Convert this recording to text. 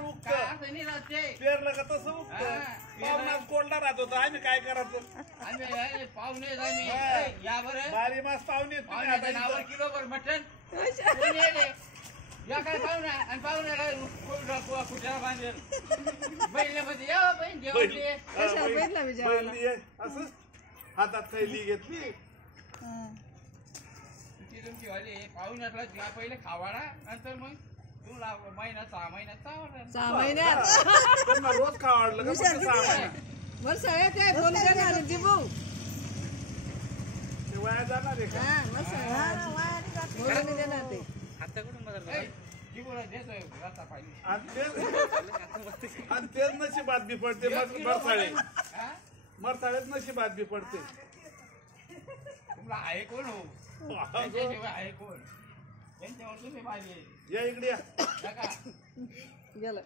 बरोबर उगत पेरलं का तसं उगत पाहुणाच कोल्डा राहत होता आम्ही काय करायचं आम्ही पाहुणे या बरं बारी मास पाहुणे तुम्ही आता नावावर इथं. किलोभर मटण कोण येले या काय पाहुणा आणि पाहुण्याला कुठ्याला बांधेल बहिणीमध्ये या बहीण जेवण ये. कशाला बघितलं मी जेवायला? बैल ये, असं हातात थैली घेतली ती तुमची वाली पाहुण्यातला ज्या पहिले खावाडा नंतर मग तुला महिना 6 महिन्यात चावला 6 महिन्यात त्यांना रोज खावाडलं का हुशार फक्त किती 6 आहे? महिने बरं सगळ्या ते बोलू देणार आहे, जिबू. ते वाया जाणार आहे का हा, बरं सगळ्या. बोलू नाही देणार ते. जीवना देतोय रस्ता पाहिजे आणि तेच नशिबात बी पडते मरसाळे हा मरसाळेच नशिबात बी पडते तुला आहे कोण हो त्यांच्याशिवाय आहे कोण त्यांच्यावर तुम्ही पाहिजे या इकडे या नका गेलं